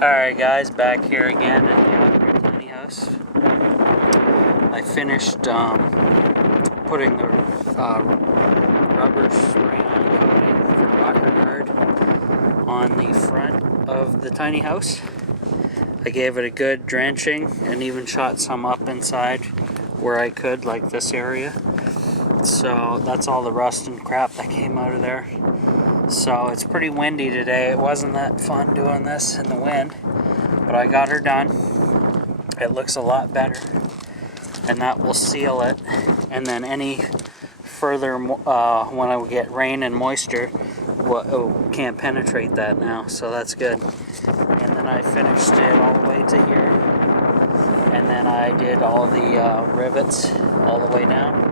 Alright guys, back here again at the Outdoor Tiny House. I finished putting the rubber spray-on coating for rocker guard on the front of the tiny house. I gave it a good drenching and even shot some up inside where I could, like this area. So that's all the rust and crap that came out of there. So it's pretty windy today. It wasn't that fun doing this in the wind, but I got her done. It looks a lot better, and that will seal it. And then any further, when I get rain and moisture, can't penetrate that now, so that's good. And then I finished it all the way to here, and then I did all the rivets all the way down.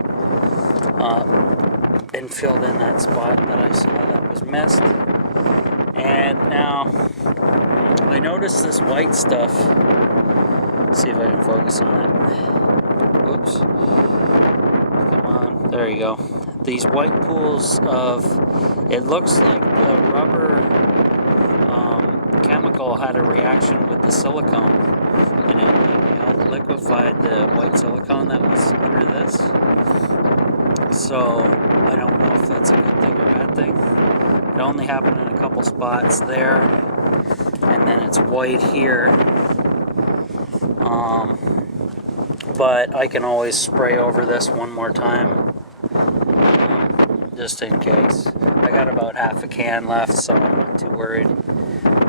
And filled in that spot that I saw that was missed. And now I noticed this white stuff. Let's see if I can focus on it. Whoops. Come on. There you go. These white pools of, it looks like the rubber chemical had a reaction with the silicone, and it liquefied the white silicone that was under this. So I don't know if that's a good thing or a bad thing. It only happened in a couple spots there, and then it's white here. But I can always spray over this one more time, just in case. I got about half a can left, so I'm not too worried.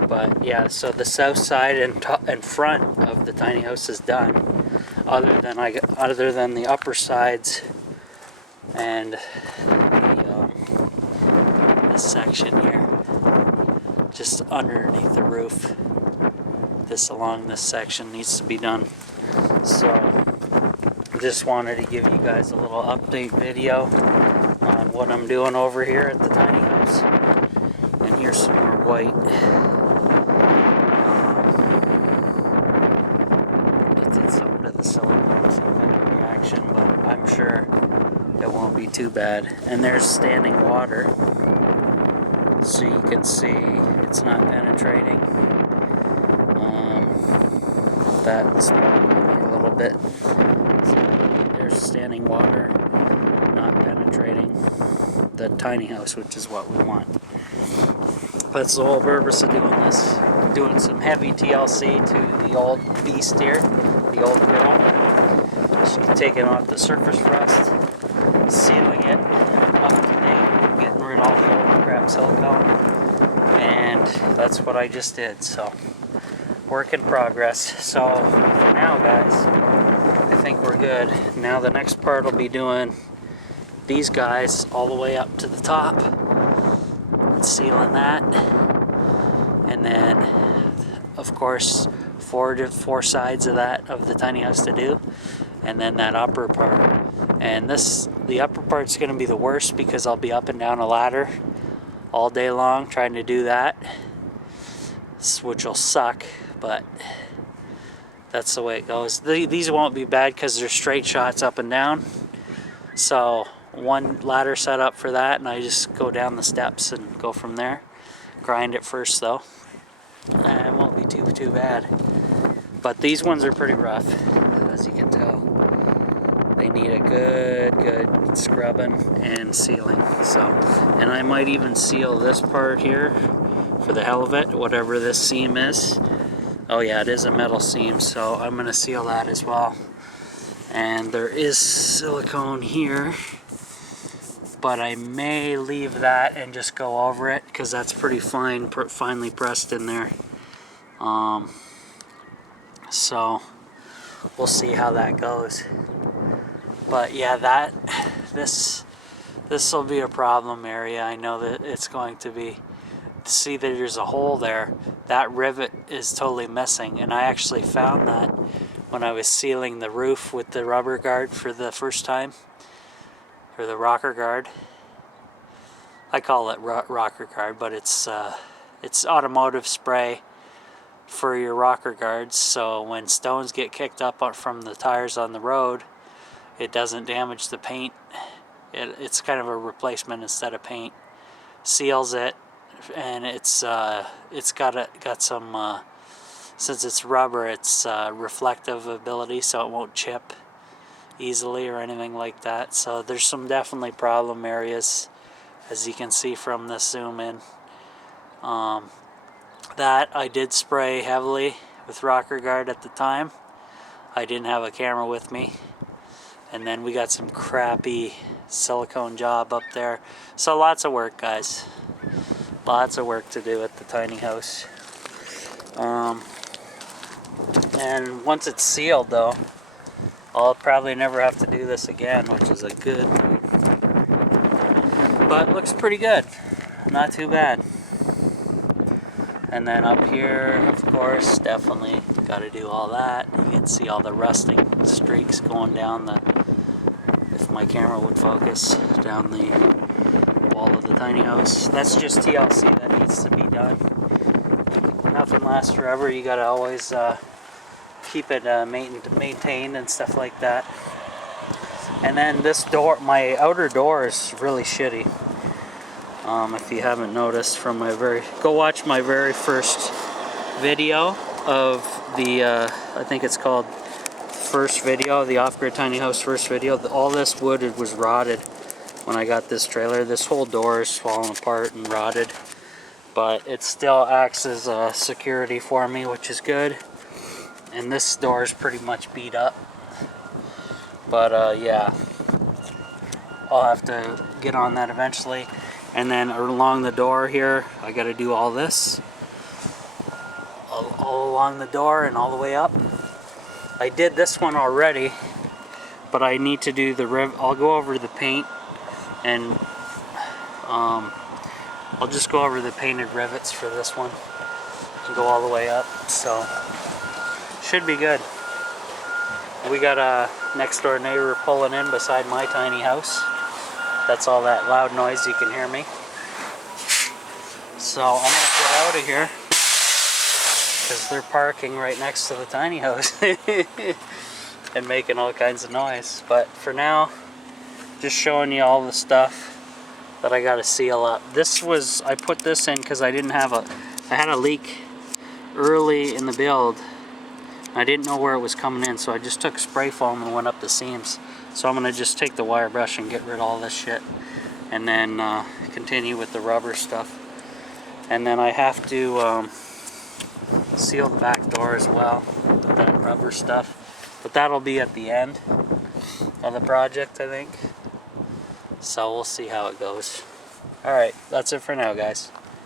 But yeah, so the south side and front of the tiny house is done, other than the upper sides and this section here, just underneath the roof. Along this section needs to be done. So just wanted to give you guys a little update video on what I'm doing over here at the tiny house. And here's some more white. It did something to the silicone, some kind of reaction, but I'm sure it won't be too bad. And there's standing water, so you can see it's not penetrating. That spot a little bit. So there's standing water, not penetrating the tiny house, which is what we want. That's the whole purpose of doing this. Doing some heavy TLC to the old beast here, the old girl. She's taking off the surface rust, sealing it up to date, getting rid of all the old crap silicone, and that's what I just did. So work in progress. So for now, guys, I think we're good. Now the next part will be doing these guys all the way up to the top, sealing that, and then of course four sides of the tiny house to do, and then that upper part. And the upper part's going to be the worst because I'll be up and down a ladder all day long trying to do that, which will suck, but that's the way it goes. These won't be bad because they're straight shots up and down. So one ladder set up for that, and I just go down the steps and go from there. Grind it first though, and it won't be too bad. But these ones are pretty rough, as you can tell. They need a good scrubbing and sealing. So, and I might even seal this part here for the hell of it, whatever this seam is. Oh yeah, it is a metal seam, so I'm going to seal that as well. And there is silicone here, but I may leave that and just go over it because that's pretty finely pressed in there. So we'll see how that goes. But yeah, this will be a problem area. I know that it's going to be. See that there's a hole there. That rivet is totally missing, and I actually found that when I was sealing the roof with the rubber guard for the first time, or the rocker guard. I call it rocker guard, but it's automotive spray for your rocker guards, so when stones get kicked up from the tires on the road, it doesn't damage the paint. It's kind of a replacement instead of paint. Seals it, and it's got some since it's rubber, it's reflective ability, so it won't chip easily or anything like that. So there's some definitely problem areas, as you can see from this zoom in. That I did spray heavily with rocker guard at the time. I didn't have a camera with me. And then we got some crappy silicone job up there. So lots of work, guys. Lots of work to do at the tiny house. And once it's sealed though, I'll probably never have to do this again, which is a good thing. But it looks pretty good. Not too bad. And then up here, of course, definitely got to do all that. You can see all the rusting streaks going down the, if my camera would focus, down the wall of the tiny house. That's just TLC that needs to be done. Nothing lasts forever. You got to always keep it maintained and stuff like that. And then this door, my outer door is really shitty. If you haven't noticed from my go watch my very first video of the, I think it's called first video, the off-grid tiny house first video. All this wood was rotted when I got this trailer. This whole door is falling apart and rotted, but it still acts as security for me, which is good. And this door is pretty much beat up, but yeah, I'll have to get on that eventually. And then along the door here, I got to do all this all along the door and all the way up. I did this one already, but I need to do the I'll go over the paint, and I'll just go over the painted rivets for this one and go all the way up. So should be good. We got a next door neighbor pulling in beside my tiny house. That's all that loud noise you can hear me. So I'm gonna get out of here because they're parking right next to the tiny house and making all kinds of noise. But for now, just showing you all the stuff that I gotta seal up. I put this in because I had a leak early in the build. I didn't know where it was coming in, so I just took spray foam and went up the seams. So I'm going to just take the wire brush and get rid of all this shit, and then continue with the rubber stuff. And then I have to seal the back door as well with that rubber stuff. But that'll be at the end of the project, I think. So we'll see how it goes. Alright, that's it for now, guys.